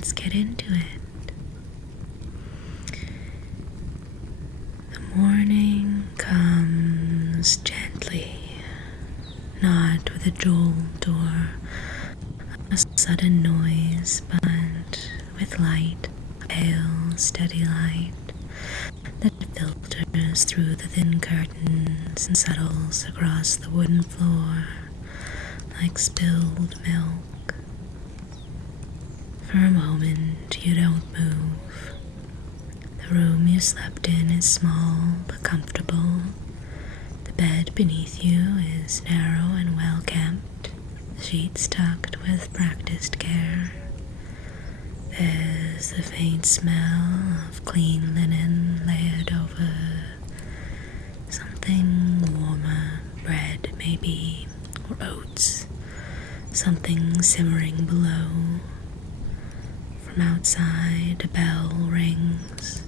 let's get into it. The morning comes gently, not with a jolt or a sudden noise, but with light, pale, steady light that filters through the thin curtains and settles across the wooden floor like spilled milk. For a moment you don't move. The room you slept in is small but comfortable. The bed beneath you is narrow and well kept, the sheets tucked with practiced care. There's the faint smell of clean linen layered over something warmer, bread maybe, or oats, something simmering below. From outside a bell rings,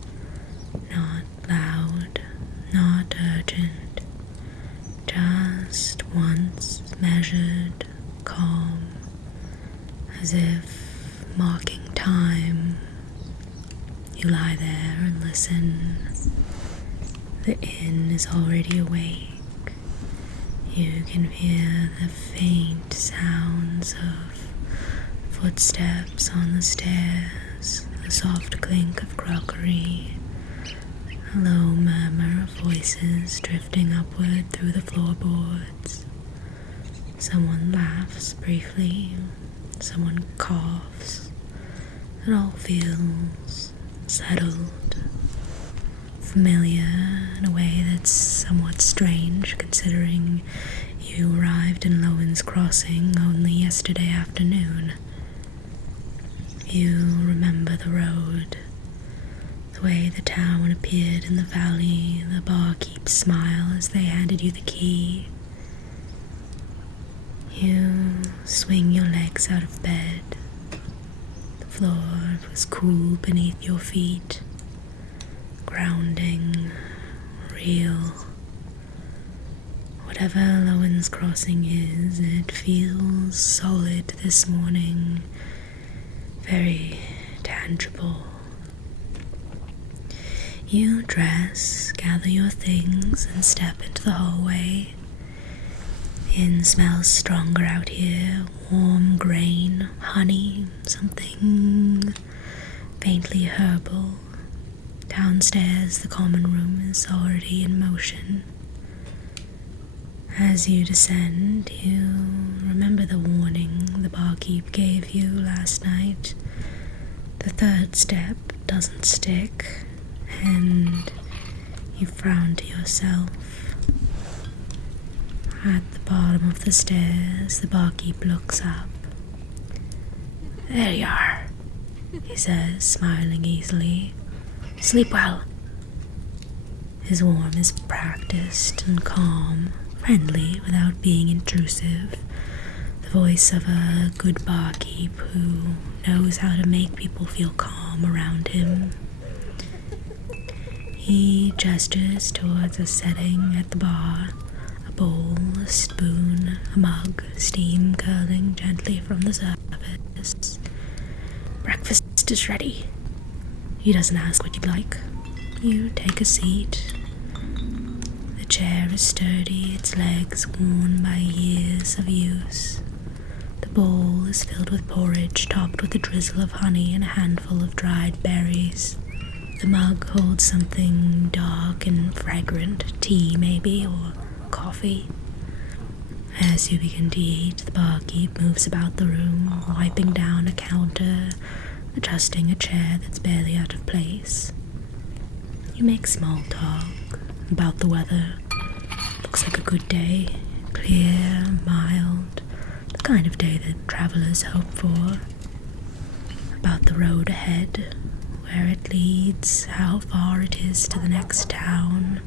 not loud, not urgent, just once measured, calm, as if marking time. You lie there and listen. The inn is already awake. You can hear the faint sounds of footsteps on the stairs, the soft clink of crockery, a low murmur of voices drifting upward through the floorboards. Someone laughs briefly, someone coughs. It all feels settled, familiar in a way that's somewhat strange considering you arrived in Lowen's Crossing only yesterday afternoon. You remember the road, the way the town appeared in the valley, the barkeep's smile as they handed you the key. You swing your legs out of bed. The floor was cool beneath your feet, grounding, real. Whatever Lowen's Crossing is, it feels solid this morning, very tangible. You dress, gather your things, and step into the hallway. The inn smells stronger out here, warm grain, honey, something faintly herbal. Downstairs, the common room is already in motion. As you descend, you remember the warning the barkeep gave you last night. The third step doesn't stick, and you frown to yourself. At the bottom of the stairs, the barkeep looks up. "There you are," he says, smiling easily. "Sleep well." His warmth is practiced and calm, friendly without being intrusive. The voice of a good barkeep who knows how to make people feel calm around him. He gestures towards a setting at the bar. A bowl, a spoon, a mug, steam curling gently from the surface. "Breakfast is ready." He doesn't ask what you'd like. You take a seat. The chair is sturdy, its legs worn by years of use. The bowl is filled with porridge topped with a drizzle of honey and a handful of dried berries. The mug holds something dark and fragrant, tea maybe, or coffee. As you begin to eat, the barkeep moves about the room, wiping down a counter, adjusting a chair that's barely out of place. You make small talk about the weather. Looks like a good day, clear, mild, the kind of day that travelers hope for. About the road ahead, where it leads, how far it is to the next town.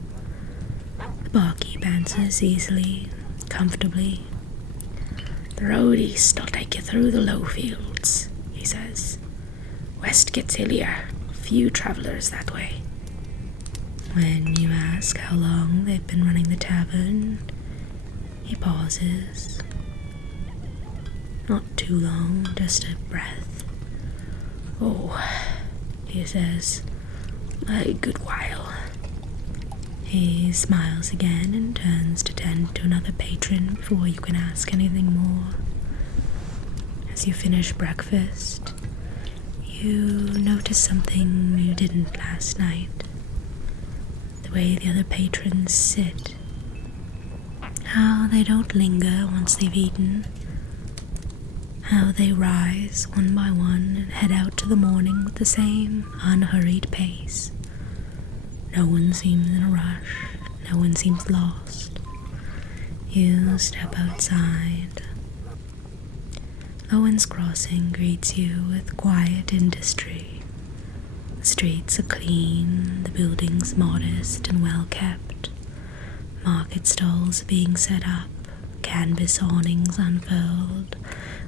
The barkeep answers easily, comfortably. "The road east will take you through the low fields," he says. "West gets hillier, few travellers that way." When you ask how long they've been running the tavern, he pauses. Not too long, just a breath. Oh, he says, a good while. He smiles again and turns to tend to another patron before you can ask anything more. As you finish breakfast, you notice something you didn't last night. The way the other patrons sit. How they don't linger once they've eaten. How they rise one by one and head out to the morning with the same unhurried pace. No one seems in a rush. No one seems lost. You step outside. Lowen's crossing greets you with quiet industry. The streets are clean, the buildings modest and well kept. Market stalls are being set up, canvas awnings unfurled,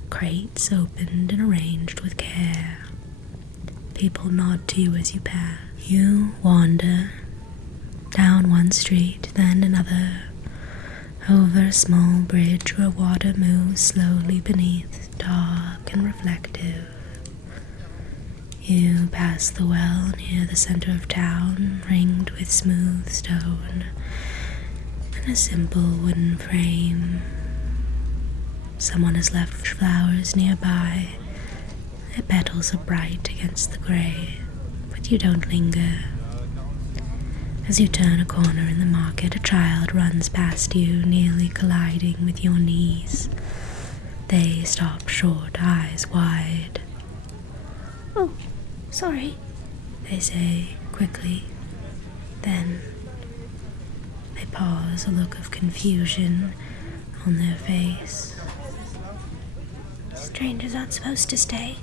crates opened and arranged with care. People nod to you as you pass. You wander down one street, then another, over a small bridge where water moves slowly beneath, dark and reflective. You pass the well near the center of town, ringed with smooth stone and a simple wooden frame. Someone has left flowers nearby. Their petals are bright against the grey, but you don't linger. As you turn a corner in the market, a child runs past you, nearly colliding with your knees. They stop short, eyes wide. "Oh, sorry," they say quickly. Then they pause, a look of confusion on their face. "Strangers aren't supposed to stay."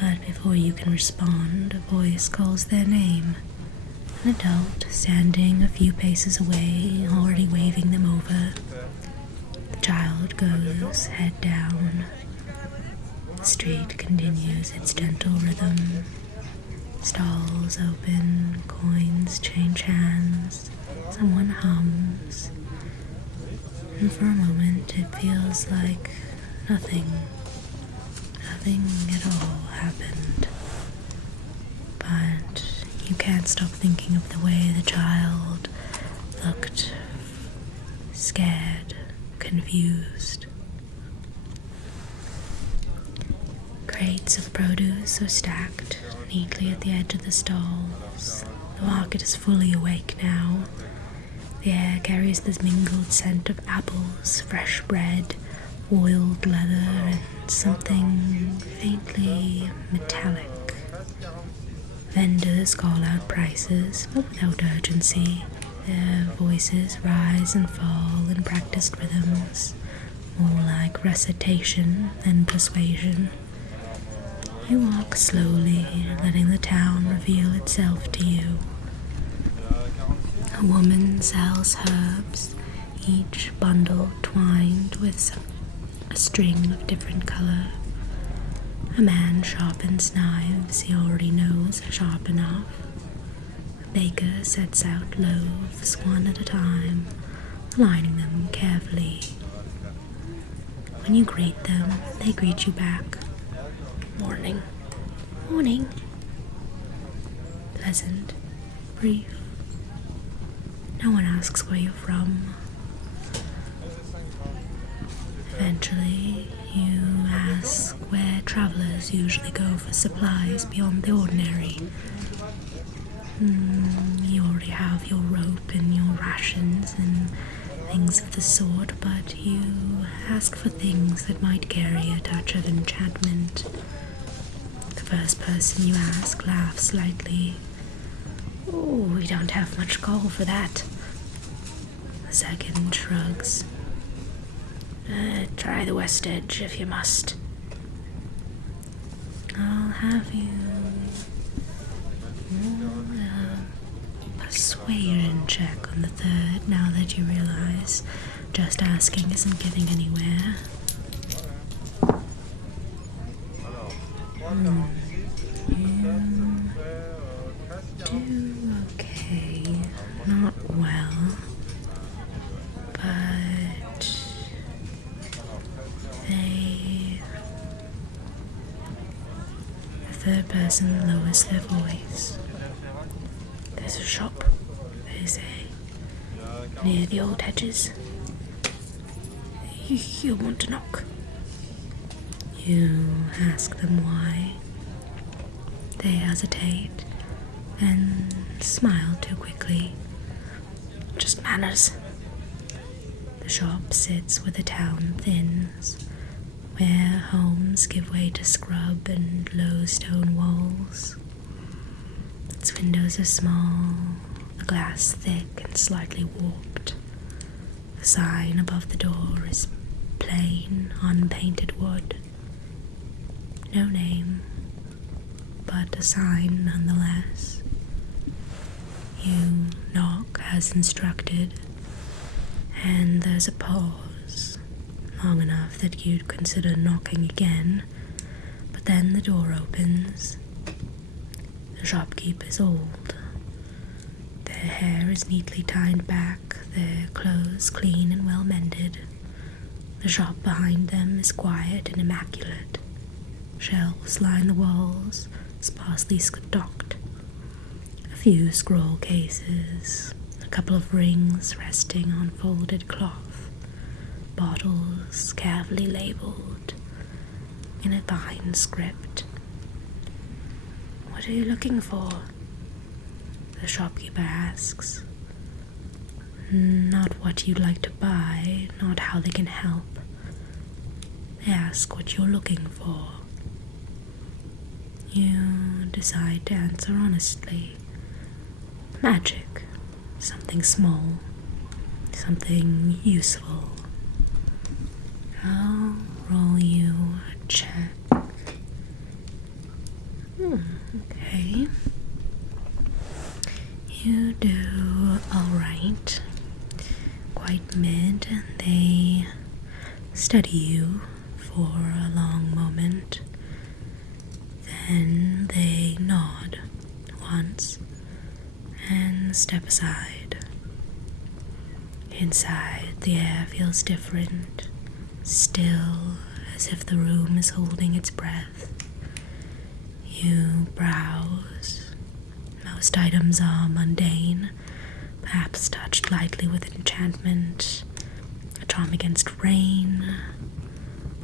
But before you can respond, a voice calls their name. An adult standing a few paces away, already waving them over. The child goes, head down. The street continues its gentle rhythm. Stalls open, coins change hands, someone hums. And for a moment it feels like nothing at all happened. But you can't stop thinking of the way the child looked, scared, confused. Crates of produce are stacked neatly at the edge of the stalls. The market is fully awake now. The air carries this mingled scent of apples, fresh bread, oiled leather, and something faintly metallic. Vendors call out prices, but without urgency. Their voices rise and fall in practiced rhythms, more like recitation than persuasion. You walk slowly, letting the town reveal itself to you. A woman sells herbs, each bundle twined with a string of different color. A man sharpens knives he already knows are sharp enough. A baker sets out loaves one at a time, aligning them carefully. When you greet them, they greet you back. "Morning." "Morning." Pleasant, brief. No one asks where you're from. Eventually, you ask where travelers usually go for supplies beyond the ordinary. You already have your rope and your rations and things of the sort, but you ask for things that might carry a touch of enchantment. The first person you ask laughs slightly. "Oh, we don't have much call for that." The second shrugs. "Try the West Edge if you must." "I'll have you roll a persuasion check on the third, now that you realize just asking isn't getting anywhere." You do okay. Not well. But third person lowers their voice. There's a shop, they say, near the old hedges. You want to knock? You ask them why. They hesitate and smile too quickly. Just manners. The shop sits where the town thins, where homes give way to scrub and low stone walls. Its windows are small, the glass thick and slightly warped. The sign above the door is plain, unpainted wood. No name, but a sign nonetheless. You knock as instructed, and there's a pause, long enough that you'd consider knocking again, but then the door opens. The shopkeep is old. Their hair is neatly tied back, their clothes clean and well mended. The shop behind them is quiet and immaculate. Shelves line the walls, sparsely stocked. A few scroll cases, a couple of rings resting on folded cloth, bottles carefully labeled in a fine script. What are you looking for? The shopkeeper asks. Not what you'd like to buy, not how they can help. They ask what you're looking for. You decide to answer honestly. Magic. Something small. Something useful. I'll roll you a check. Okay. You do alright. Quite mid. They study you for a long moment. Then they nod once and step aside. Inside, the air feels different, still as if the room is holding its breath. You browse. Most items are mundane, perhaps touched lightly with enchantment, a charm against rain,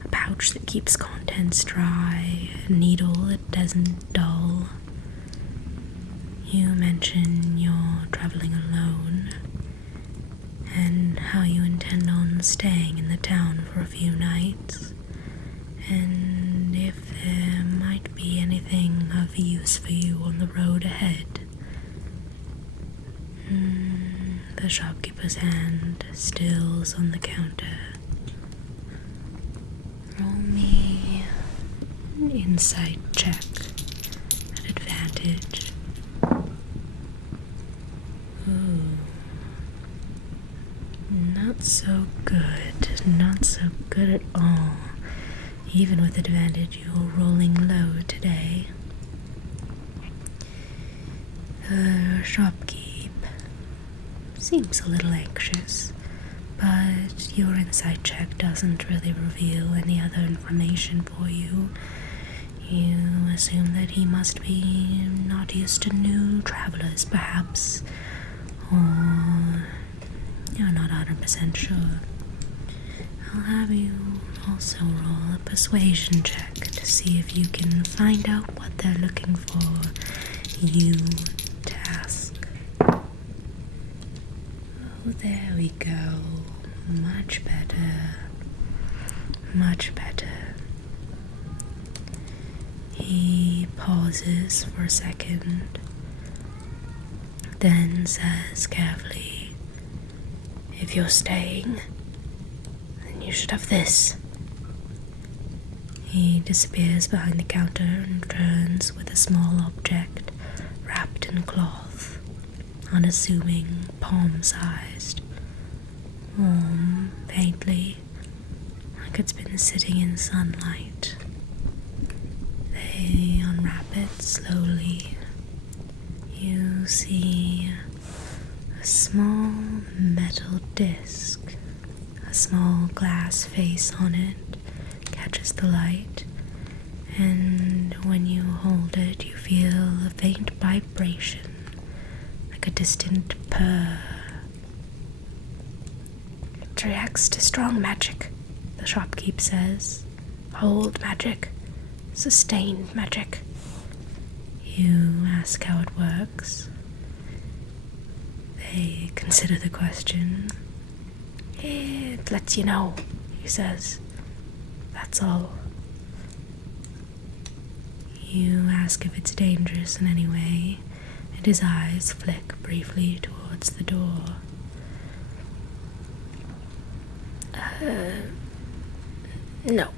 a pouch that keeps contents dry, a needle that doesn't dull. You mention you're traveling alone, and how you intend on staying in the town for a few nights, and if there might be anything of use for you on the road ahead. The shopkeeper's hand stills on the counter. Roll me an insight check at advantage. Ooh. Not so good. Not so good at all. Even with advantage, you're rolling low today. The shopkeep seems a little anxious, but your insight check doesn't really reveal any other information for you. You assume that he must be not used to new travelers, perhaps, or you're not 100% sure. I'll have you also roll a persuasion check to see if you can find out what they're looking for you to ask. Oh, there we go. Much better. Much better. He pauses for a second, then says carefully, "If you're staying, then you should have this." He disappears behind the counter and returns with a small object wrapped in cloth, unassuming, palm-sized, warm, faintly, like it's been sitting in sunlight. They unwrap it slowly. You see a small metal disc, a small glass face on it catches the light, and when when you hold it, you feel a faint vibration, like a distant purr. It reacts to strong magic, the shopkeep says. Hold magic. Sustained magic. You ask how it works. They consider the question. It lets you know, he says. That's all. You ask if it's dangerous in any way, and his eyes flick briefly towards the door. No.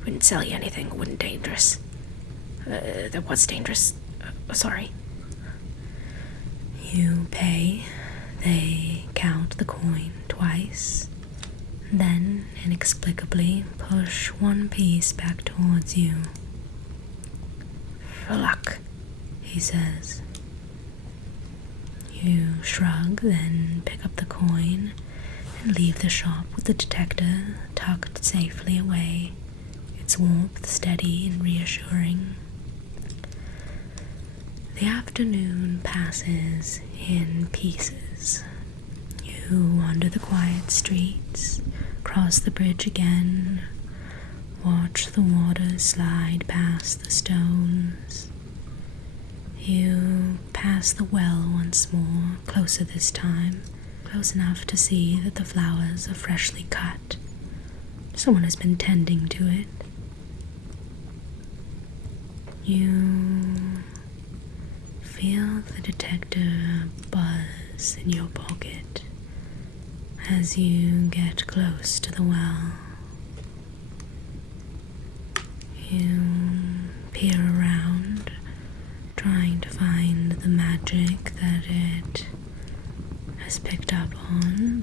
Wouldn't sell you anything, it wasn't dangerous. That was dangerous. Sorry. You pay. They count the coin twice, then inexplicably push one piece back towards you. For luck, he says. You shrug, then pick up the coin and leave the shop with the detector tucked safely away, its warmth steady and reassuring. The afternoon passes in pieces. You wander the quiet streets, cross the bridge again, watch the water slide past the stones. You pass the well once more, closer this time, close enough to see that the flowers are freshly cut. Someone has been tending to it. You feel the detector buzz in your pocket as you get close to the well. You peer around, trying to find the magic that it has picked up on,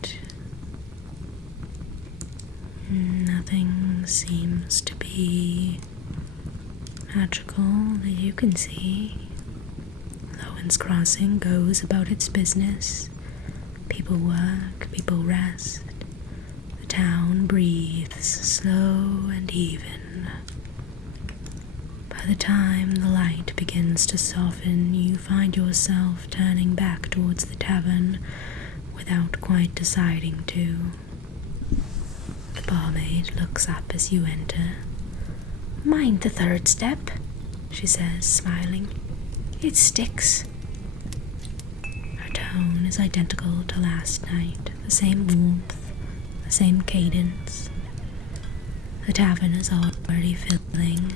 but nothing seems to be magical that you can see. Lowen's Crossing goes about its business. People work, people rest. The town breathes slow and even. By the time the light begins to soften, you find yourself turning back towards the tavern without quite deciding to. The barmaid looks up as you enter. Mind the third step, she says, smiling. It sticks. Her tone is identical to last night, the same warmth, the same cadence. The tavern is already filling,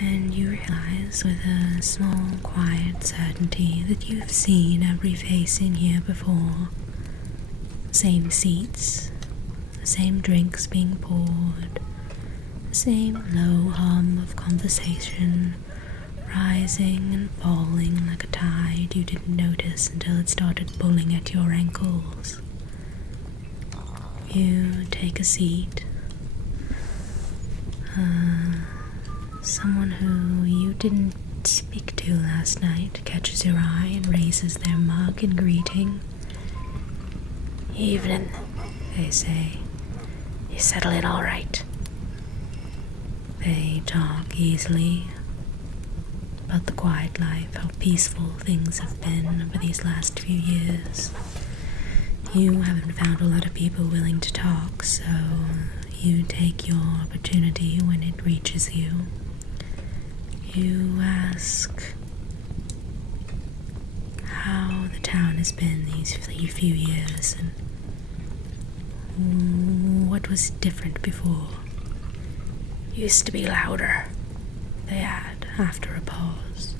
and you realize with a small, quiet certainty that you've seen every face in here before. Same seats, the same drinks being poured, the same low hum of conversation, rising and falling like a tide you didn't notice until it started pulling at your ankles. You take a seat. Someone who you didn't speak to last night catches your eye and raises their mug in greeting. Evening, they say. You settle in all right. They talk easily about the quiet life, how peaceful things have been over these last few years. You haven't found a lot of people willing to talk, so you take your opportunity when it reaches you. You ask how the town has been these few years and what was different before. Used to be louder, they add after a pause.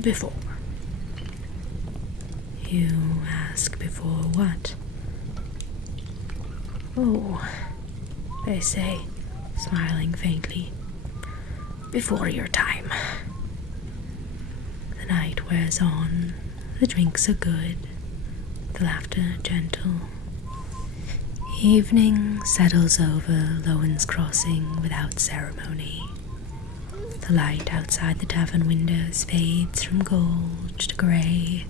Before. You ask before what? Oh, they say, smiling faintly. Before your time. The night wears on, the drinks are good, the laughter gentle. Evening settles over Lowen's Crossing without ceremony. The light outside the tavern windows fades from gold to grey,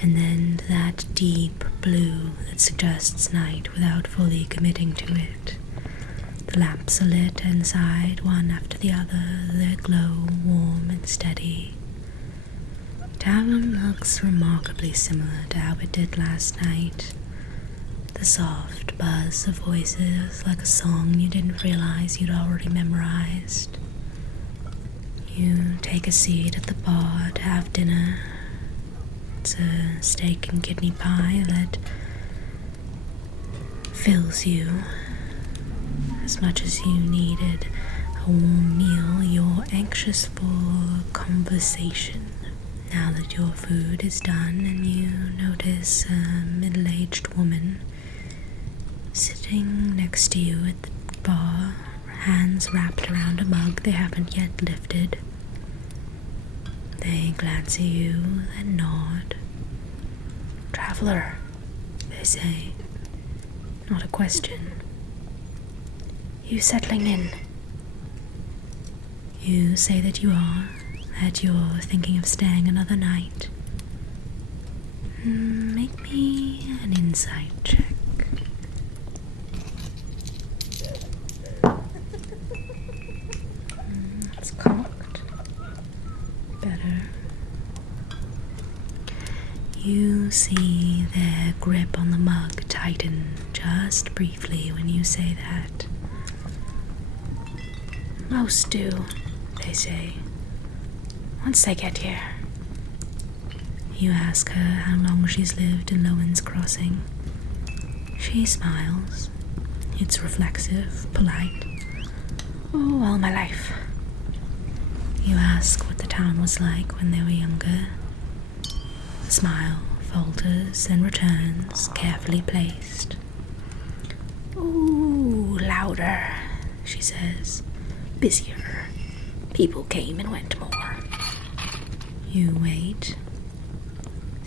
and then to that deep blue that suggests night without fully committing to it. The lamps are lit inside, one after the other, their glow warm and steady. The tavern looks remarkably similar to how it did last night. The soft buzz of voices, like a song you didn't realize you'd already memorized. You take a seat at the bar to have dinner. It's a steak and kidney pie that fills you as much as you needed a warm meal. You're anxious for conversation now that your food is done, and you notice a middle-aged woman sitting next to you at the bar, hands wrapped around a mug they haven't yet lifted. They glance at you, then nod. "Traveler," they say. Not a question. "You settling in?" You say that you are, that you're thinking of staying another night. Make me an insight check. It's cocked. Better. You see their grip on the mug tighten just briefly when you say that. "Most do," they say, "once they get here." You ask her how long she's lived in Lowen's Crossing. She smiles. It's reflexive, polite. "Oh, all my life." You ask what the town was like when they were younger. The smile falters and returns, carefully placed. "Ooh, louder," she says. "Busier. People came and went more." You wait.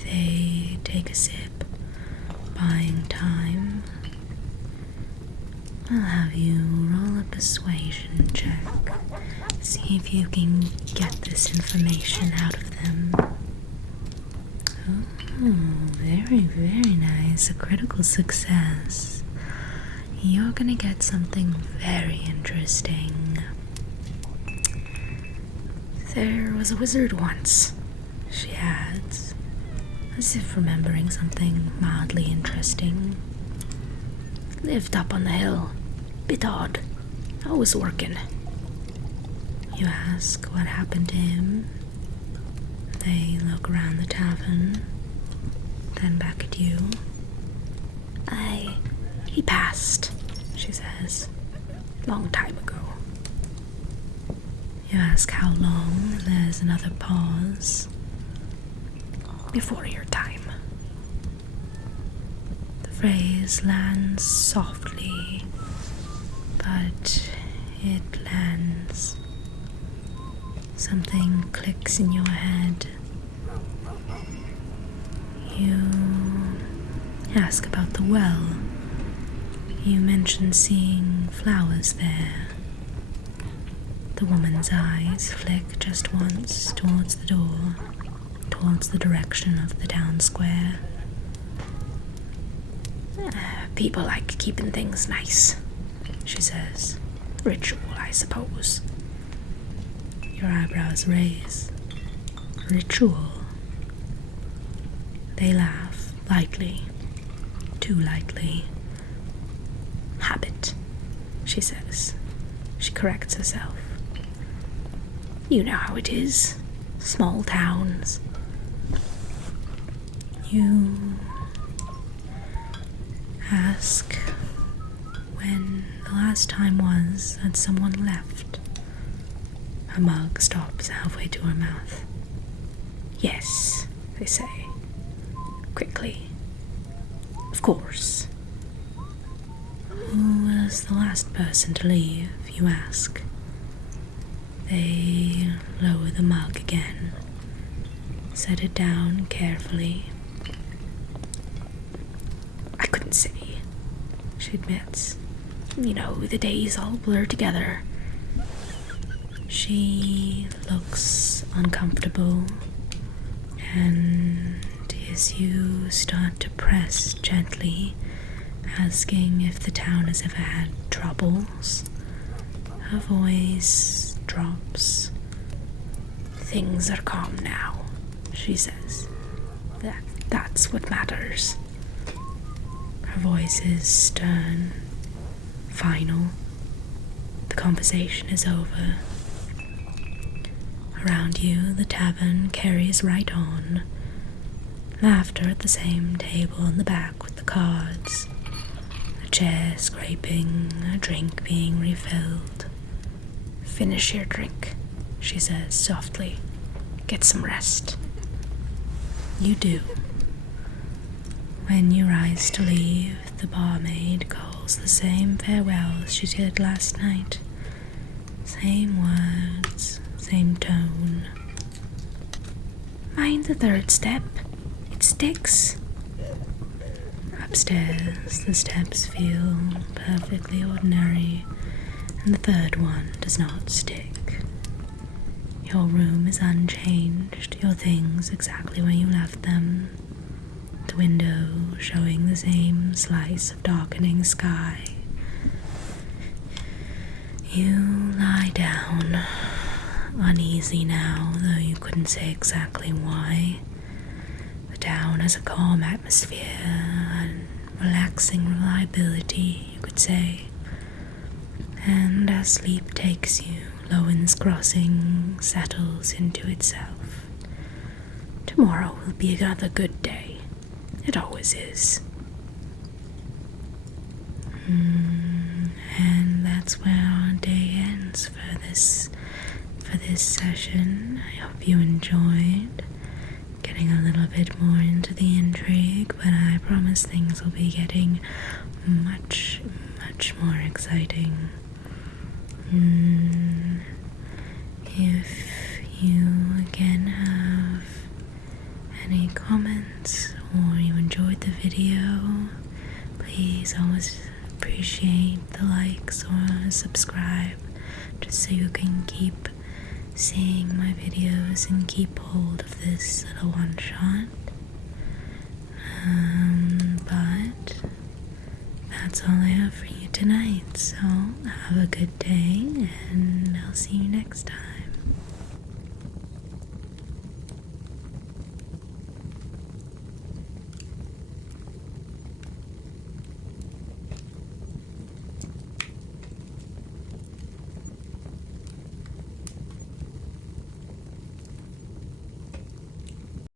They take a sip, buying time. I'll have you roll a persuasion check. See if you can get this information out of them. Oh, very, very nice. A critical success. You're gonna get something very interesting. "There was a wizard once," she adds, as if remembering something mildly interesting. "Lived up on the hill. Bit odd. Always working." You ask what happened to him. They look around the tavern, then back at you. He passed," she says. "Long time ago." You ask how long. There's another pause. "Before your time." The phrase lands softly, but it lands. Something clicks in your head. You ask about the well. You mention seeing flowers there. The woman's eyes flick just once towards the door, towards the direction of the town square. "People like keeping things nice," she says. "Ritual, I suppose." Your eyebrows raise. "Ritual?" They laugh, lightly. Too lightly. "Habit," she says. She corrects herself. "You know how it is. Small towns." You ask when the last time was that someone left. Her mug stops halfway to her mouth. "Yes," they say, quickly. "Of course." "Who was the last person to leave?" you ask. They lower the mug again, set it down carefully. "I couldn't say," she admits. "You know, the days all blur together." She looks uncomfortable, and as you start to press gently, asking if the town has ever had troubles, Her voice drops. "Things are calm now," she says. That's what matters." Her voice is stern, final. The conversation is over. Around you, the tavern carries right on. Laughter at the same table in the back with the cards. A chair scraping, a drink being refilled. "Finish your drink," she says softly. "Get some rest." You do. When you rise to leave, the barmaid calls the same farewells she did last night. Same words, same tone. "Mind the third step. It sticks." Upstairs, the steps feel perfectly ordinary, and the third one does not stick. Your room is unchanged, your things exactly where you left them. The window showing the same slice of darkening sky. You lie down, uneasy now, though you couldn't say exactly why. The town has a calm atmosphere and relaxing reliability, you could say. And as sleep takes you, Lowen's crossing settles into itself. Tomorrow will be another good day. It always is. And that's where our day ends for this session. I hope you enjoyed getting a little bit more into the intrigue, but I promise things will be getting much, much more exciting. If you again have any comments or you enjoyed the video, please always appreciate the likes or subscribe, just so you can keep seeing my videos and keep hold of this little one shot. But that's all I have for you tonight, so have a good day and I'll see you next time.